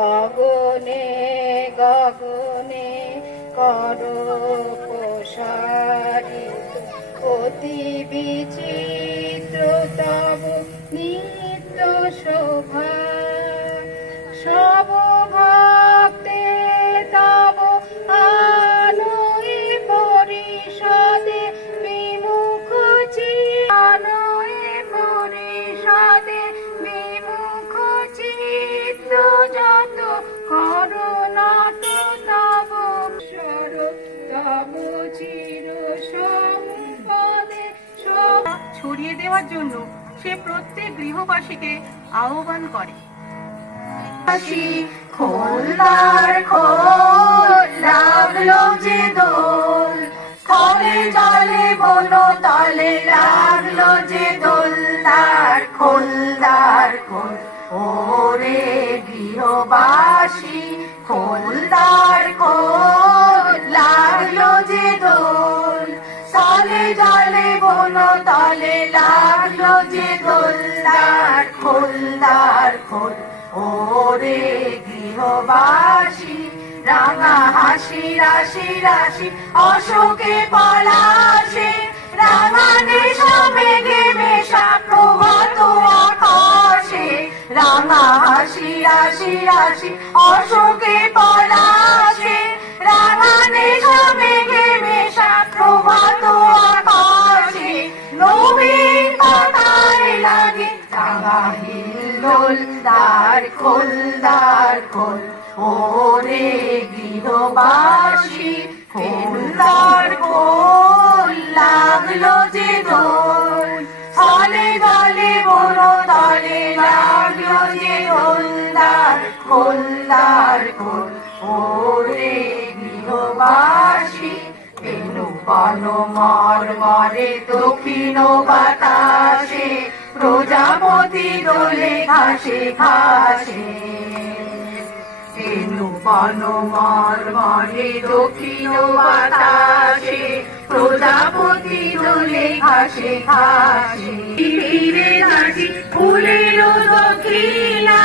গগনে গগনে করো প্রসারিত অতি বিচিত্র তব নিত্য শোভা সব ভক্তে তব আনয়ে পরিষদে বিমুখ আনয়ে পরিষদে বিমুখ চিত্ত যত করুণাত তব স্বর তব চির সম্পদে ছড়িয়ে দেওয়ার জন্য সে প্রত্যেক গৃহবাসীকে আহ্বান করে। খোলদার খোল লাগলো যে দোল খলে জলে বন তলে লাগলো যে দোল তার খোলদার খোল ওরে গৃহবাসী খোলদার খোল লাগলো যে দোল তলে জলে বন তলে লাগলো যে দোল তার খোলদার খোল ওরে গৃহবাসী রাঙা হাসি রাশি রাশি অশোকে পলাশে রাঙানে সমেঘে মেশা প্রভাত আকাশে রাঙা হাসি রাশি রাশি অশোকে পলাশে রাঙানে সমেঘে মেশা প্রভাত আকাশে নবীন পাতায় লাগে রাঙা হিল্লোল দ্বার খোল দ্বার খোল ওরে গৃহবাসী খোলদার খোল লাগলো যে দোল তলে তলে বন তলে লাগলো যে দোল দ্বার খোলদার খোল ওরে গৃহবাসী বেনু বন মর মরে দক্ষিণ বাতাসে প্রজাপতি দোলে ঘাসে ঘাসে বেনু বন মর মরে দক্ষিণ বাতাসে প্রজাপতি দোলে ঘাসে ঘাসে ফিরে নাচি ফুলের দক্ষিণা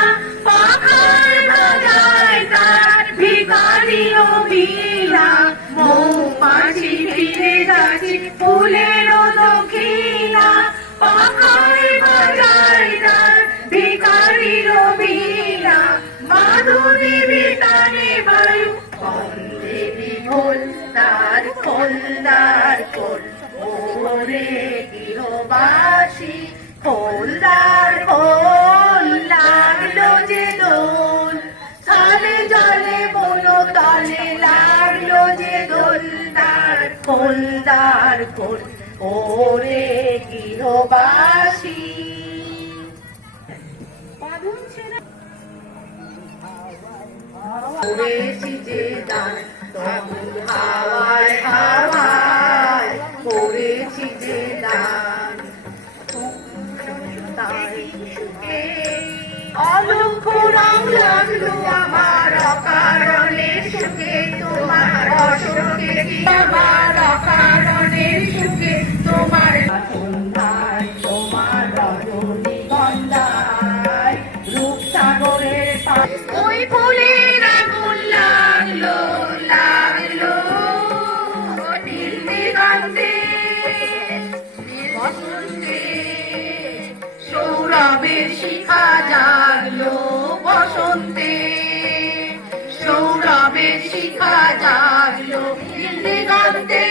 পাখার বাজায় তার ভিখারি অভিলা মৌমাছি ফিরে যাচ্ছি ফুলের দক্ষিণা পাখার বাজায় তার ভিখারি অভিলা মাধুরী বিতানে বায়ু বন্দেবী ঢোল তার খোলদার খোল ওরে গৃহবাসী খোলদার খোল লাগলো যে দোল তলে জলে বন তলে লাগলো যে দোল তার খোলদার খোল ওরে গৃহবাসী করেছি যে দান তখন হাওয়ায় হাওয়ায় করেছি যে দান তাই সুখে অলক্ষ রং লাগলো আমার অকারণের সুখে তোমার অসুখে আমার অকারণের সুখে তোমার সন্ধ্যায় তোমার রজনী গন্ধায় রূপসাগরের ওই ফুলের আগুন লাগলো লাগলো নীল দিগন্তে সৌরভের শিখা জাগলো বসন্তে সৌরভের শিখা জাগলো নীল দিগন্তে